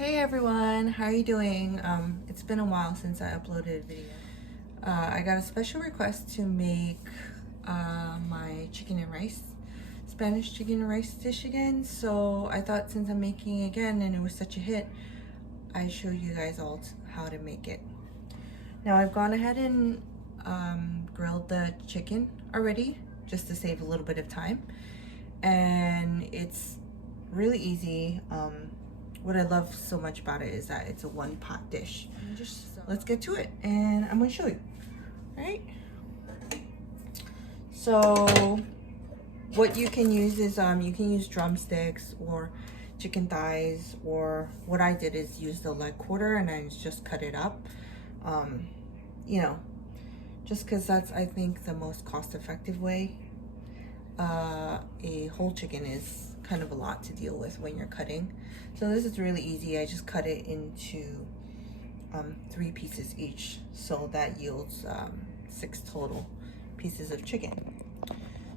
Hey everyone, how are you doing? It's been a while since I uploaded a video. I got a special request to make my chicken and rice, Spanish chicken and rice dish again. So I thought since I'm making it again and it was such a hit, I'd show you guys all how to make it. Now I've gone ahead and grilled the chicken already just to save a little bit of time. And it's really easy. What I love so much about it is that it's a one pot dish. Let's get to it and I'm gonna show you. All right. So what you can use is you can use drumsticks or chicken thighs, or what I did is use the leg quarter and I just cut it up. You know, just because that's, I think, the most cost-effective way. A whole chicken is kind of a lot to deal with when you're cutting. So this is really easy. I just cut it into 3 pieces each, so that yields 6 total pieces of chicken.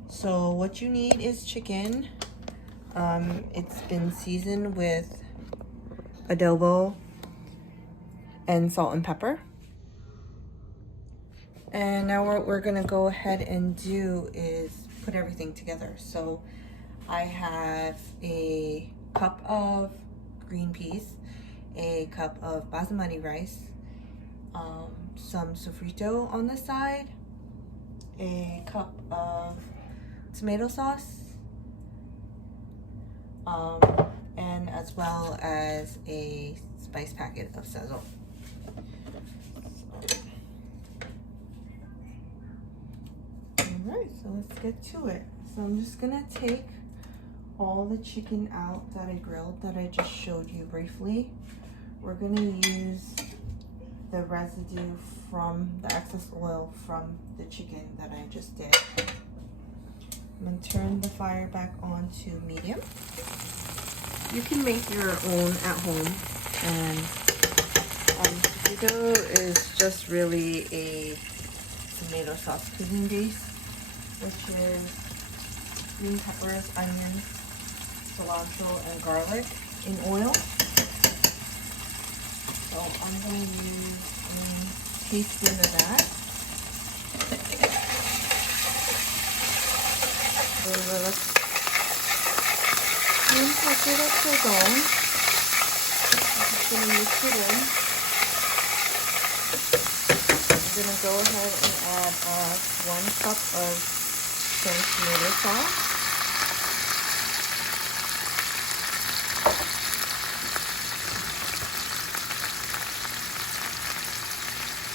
So what you need is chicken. It's been seasoned with adobo and salt and pepper. And now what we're gonna go ahead and do is put everything together. So I have a cup of green peas, a cup of basmati rice, some sofrito on the side, a cup of tomato sauce, and as well as a spice packet of sazon. Alright, so let's get to it. So I'm just gonna take all the chicken out that I grilled, that I just showed you briefly. We're gonna use the residue from the excess oil from the chicken that I just did. I'm gonna turn the fire back on to medium. You can make your own at home, and sofrito is just really a tomato sauce cuisine base, which is green peppers, onions, cilantro, and garlic in oil. So I'm going to use a teaspoon of that. Let's packet of sazon. I'm just going to mix it in. I'm going to go ahead and add 1 cup of tomato sauce.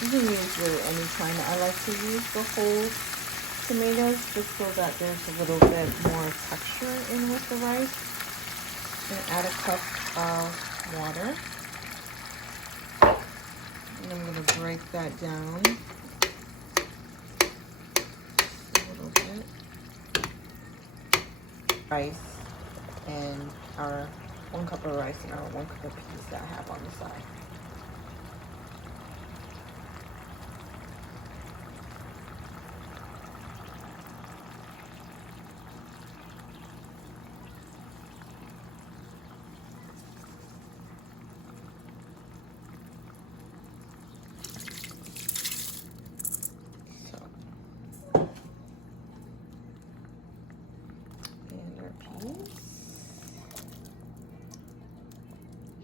You can use really any kind. I like to use the whole tomatoes just so that there's a little bit more texture in with the rice. And add a cup of water. And I'm going to break that down just a little bit. Rice and our 1 cup of rice and our 1 cup of peas that I have on the side.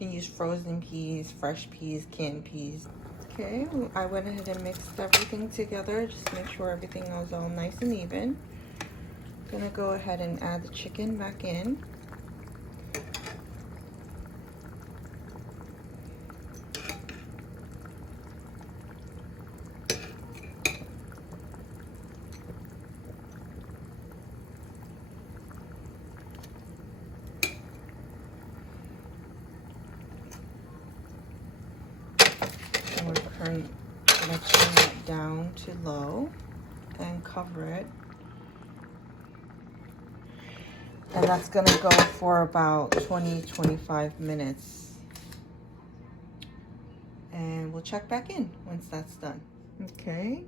You can use frozen peas, fresh peas, canned peas. Okay, I went ahead and mixed everything together just to make sure everything was all nice and even. I'm gonna go ahead and add the chicken back in. We're gonna turn it down to low and cover it. And that's gonna go for about 20-25 minutes. And we'll check back in once that's done. Okay,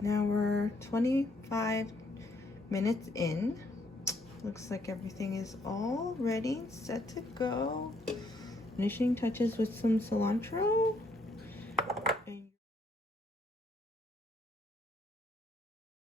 now we're 25 minutes in. Looks like everything is all ready, set to go. Finishing touches with some cilantro.